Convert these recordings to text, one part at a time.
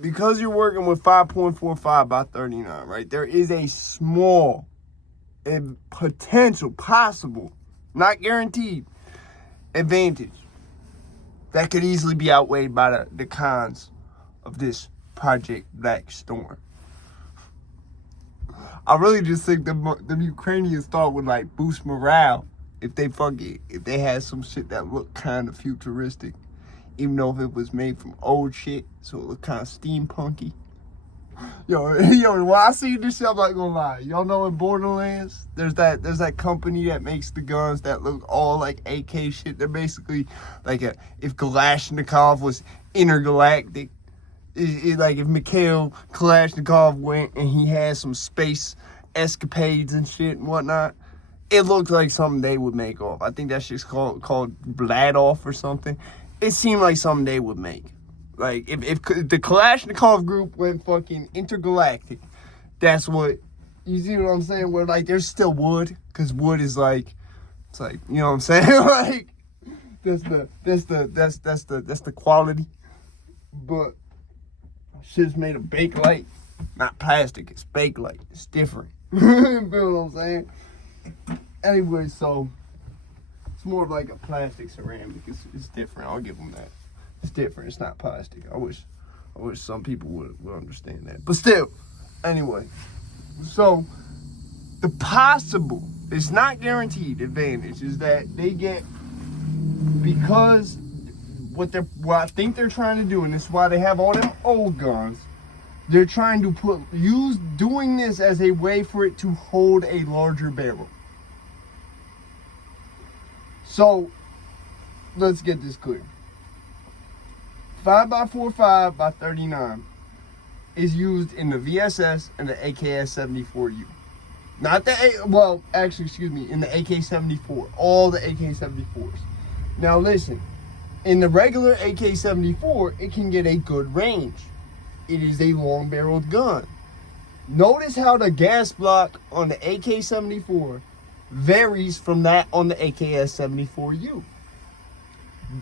because you're working with 5.45 by 39, right? There is a small potential, possible, not guaranteed, advantage that could easily be outweighed by the cons of this Project Black Storm. I really just think the Ukrainians thought would like boost morale if they had some shit that looked kind of futuristic, even though if it was made from old shit, so it looked kind of steampunky. Yo, when I see this shit, I'm not gonna lie. Y'all know in Borderlands, there's that company that makes the guns that look all like AK shit. They're basically like if Kalashnikov was intergalactic. Like if Mikhail Kalashnikov went and he had some space escapades and shit and whatnot, it looked like something they would make off. I think that shit's called Bladoff or something. It seemed like something they would make. Like if the Kalashnikov group went fucking intergalactic, that's what you see what I'm saying? Where like there's still wood, cause wood is like, it's like, you know what I'm saying? Like that's the quality, but shit's made of Bakelite, not plastic. It's Bakelite. It's different. You feel what I'm saying? Anyway, so it's more of like a plastic ceramic. It's different. I'll give them that. It's different. It's not plastic. I wish some people would understand that. But still, anyway. So the possible, it's not guaranteed advantage is that they get, because what I think they're trying to do, and this is why they have all them old guns, they're trying to doing this as a way for it to hold a larger barrel. So let's get this clear. 5x45 by 39 is used in the VSS and the AKS-74U. Not the in the AK-74, all the AK-74s. Now listen, in the regular AK-74, it can get a good range. It is a long-barreled gun. Notice how the gas block on the AK-74 varies from that on the AKS-74U.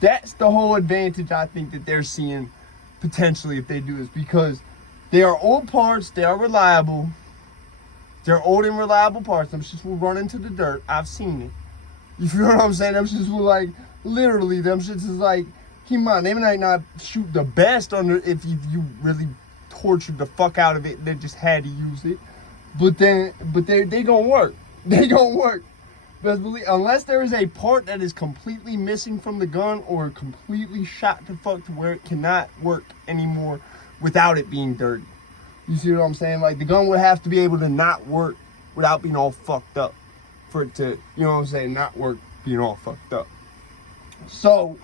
That's the whole advantage I think that they're seeing potentially if they do this, because they are old parts, they are reliable. They're old and reliable parts. Them shits will run into the dirt. I've seen it. You feel what I'm saying? Them shits will like, literally, them shits is like, keep in mind, they might not shoot the best if you really tortured the fuck out of it and they just had to use it. But they gonna work. They gonna work. Best believe, unless there is a part that is completely missing from the gun or completely shot to fuck to where it cannot work anymore without it being dirty. You see what I'm saying? Like the gun would have to be able to not work without being all fucked up for it to, you know what I'm saying, not work being all fucked up. So,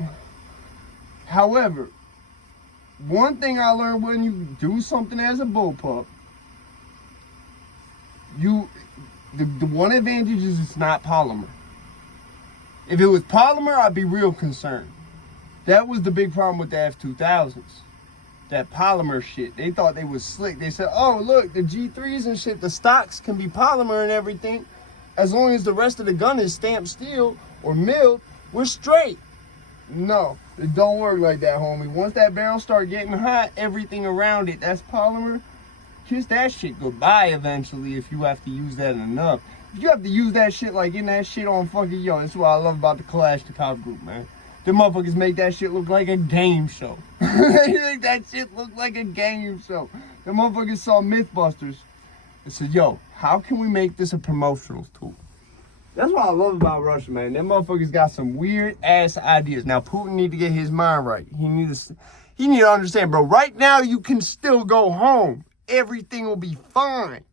however, one thing I learned when you do something as a bullpup, the one advantage is it's not polymer. If it was polymer, I'd be real concerned. That was the big problem with the F2000s. That polymer shit. They thought they was slick. They said, oh, look, the G3s and shit, the stocks can be polymer and everything. As long as the rest of the gun is stamped steel or milled, we're straight. No, it don't work like that, homie. Once that barrel start getting hot, everything around it, that's polymer. Kiss that shit goodbye eventually if you have to use that enough. If you have to use that shit like in that shit on fucking, yo, that's what I love about the Kalashnikov group, man. Them motherfuckers make that shit look like a game show. They make that shit look like a game show. The motherfuckers saw Mythbusters and said, yo, how can we make this a promotional tool? That's what I love about Russia, man. Them motherfuckers got some weird ass ideas. Now Putin need to get his mind right. He need to understand, bro. Right now you can still go home. Everything will be fine.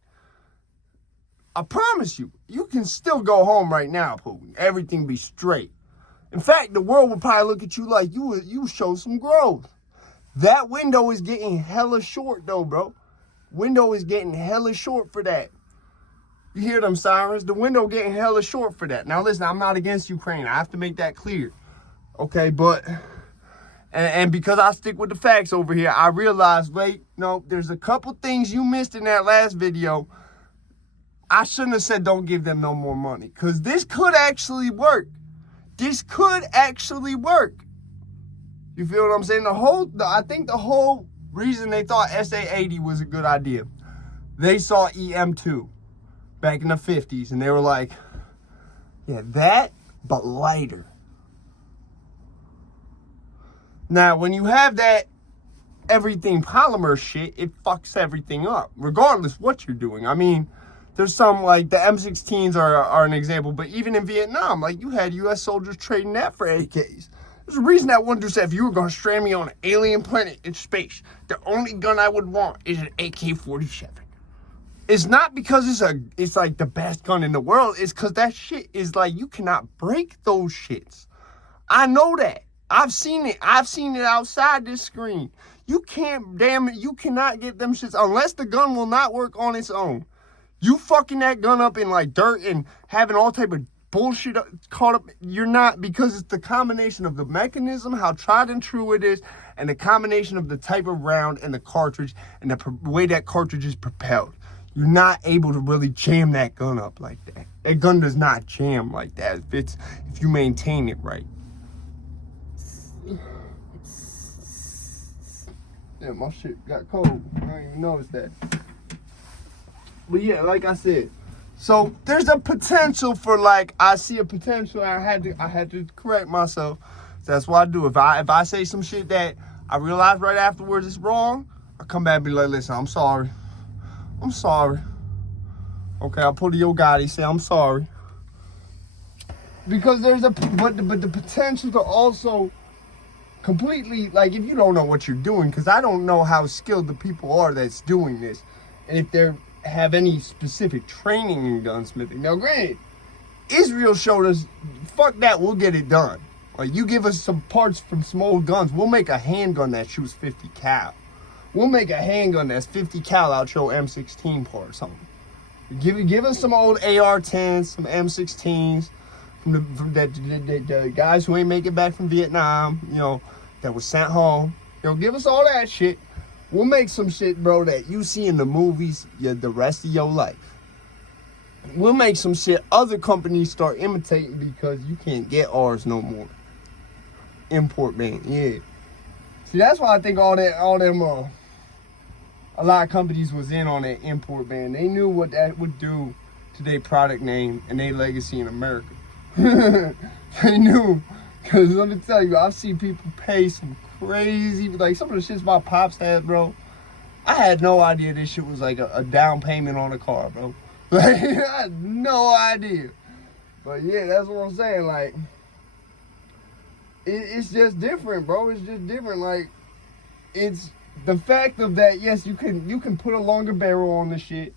I promise you, you can still go home right now, Putin. Everything be straight. In fact, the world will probably look at you like you show some growth. That window is getting hella short though, bro. Window is getting hella short for that. You hear them sirens? The window getting hella short for that. Now listen, I'm not against Ukraine. I have to make that clear. Okay, but and because I stick with the facts over here, I realized, wait, no, there's a couple things you missed in that last video. I shouldn't have said don't give them no more money, because this could actually work. This could actually work. You feel what I'm saying? I think the whole reason they thought SA-80 was a good idea. They saw EM2 back in the 50s, and they were like, yeah, that, but lighter. Now, when you have that everything polymer shit, it fucks everything up, regardless what you're doing. I mean, there's some, like, the M16s are an example, but even in Vietnam, like, you had U.S. soldiers trading that for AKs. There's a reason that one dude said, if you were going to strand me on an alien planet in space, the only gun I would want is an AK-47. It's not because it's like the best gun in the world. It's because that shit is like, you cannot break those shits. I know that. I've seen it. I've seen it outside this screen. You can't, damn it, you cannot get them shits unless the gun will not work on its own. You fucking that gun up in like dirt and having all type of bullshit caught up, you're not, because it's the combination of the mechanism, how tried and true it is, and the combination of the type of round and the cartridge and the way that cartridge is propelled. You're not able to really jam that gun up like that. That gun does not jam like that if you maintain it right. Yeah, my shit got cold. I didn't even notice that. But yeah, like I said, so there's a potential for, like, I see a potential. I had to correct myself. So that's what I do. If I say some shit that I realize right afterwards it's wrong, I come back and be like, listen, I'm sorry. I'm sorry. Okay, I'll pull the Yo Gotti, say I'm sorry. Because there's but the potential to also completely, like, if you don't know what you're doing, because I don't know how skilled the people are that's doing this, and if they have any specific training in gunsmithing. Now, granted, Israel showed us, fuck that, we'll get it done. Like, you give us some parts from some old guns, we'll make a handgun that shoots 50 cal. We'll make a handgun that's 50 cal out your M16 part or something. Give us some old AR-10s, some M16s, from the guys who ain't make it back from Vietnam, you know, that was sent home. You know, give us all that shit. We'll make some shit, bro, that you see in the movies the rest of your life. We'll make some shit other companies start imitating because you can't get ours no more. Import ban, yeah. See, that's why I think all them a lot of companies was in on that import ban. They knew what that would do to their product name and their legacy in America. They knew. Because let me tell you, I've seen people pay some crazy, like some of the shits my pops had, bro. I had no idea this shit was like a down payment on a car, bro. Like, I had no idea. But yeah, that's what I'm saying. Like, it's just different, bro. It's just different. Like, it's the fact of that, yes, you can put a longer barrel on the shit.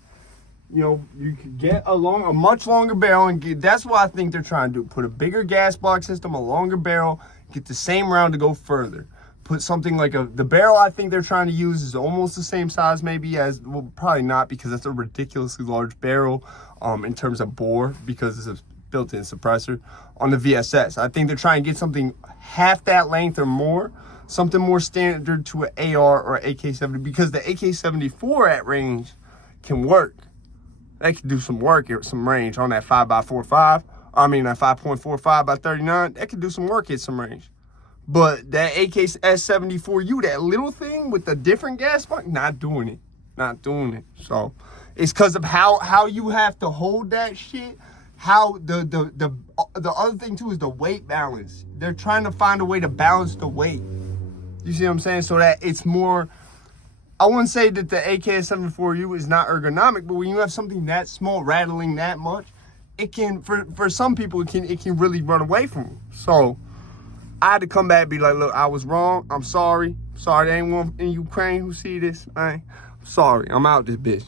You know, you could get a much longer barrel, and that's what I think they're trying to do. Put a bigger gas block system, a longer barrel, get the same round to go further. Put something like the barrel I think they're trying to use is almost the same size maybe as, well, probably not, because that's a ridiculously large barrel in terms of bore, because it's a built-in suppressor on the VSS. I think they're trying to get something half that length or more, something more standard to an AR or AK-70, because the AK-74 at range can work. They can do some work at some range on that 5x45. I mean, that 5.45 by 39. That can do some work at some range. But that AK-74U, that little thing with the different gas block, not doing it. Not doing it. So it's because of how you have to hold that shit. How the other thing too is the weight balance. They're trying to find a way to balance the weight. You see what I'm saying? So that it's more, I wouldn't say that the AK-74U is not ergonomic, but when you have something that small rattling that much, it can, for some people, it can really run away from you. So I had to come back and be like, look, I was wrong. I'm sorry. Sorry to anyone in Ukraine who see this. I'm sorry. I'm out this bitch.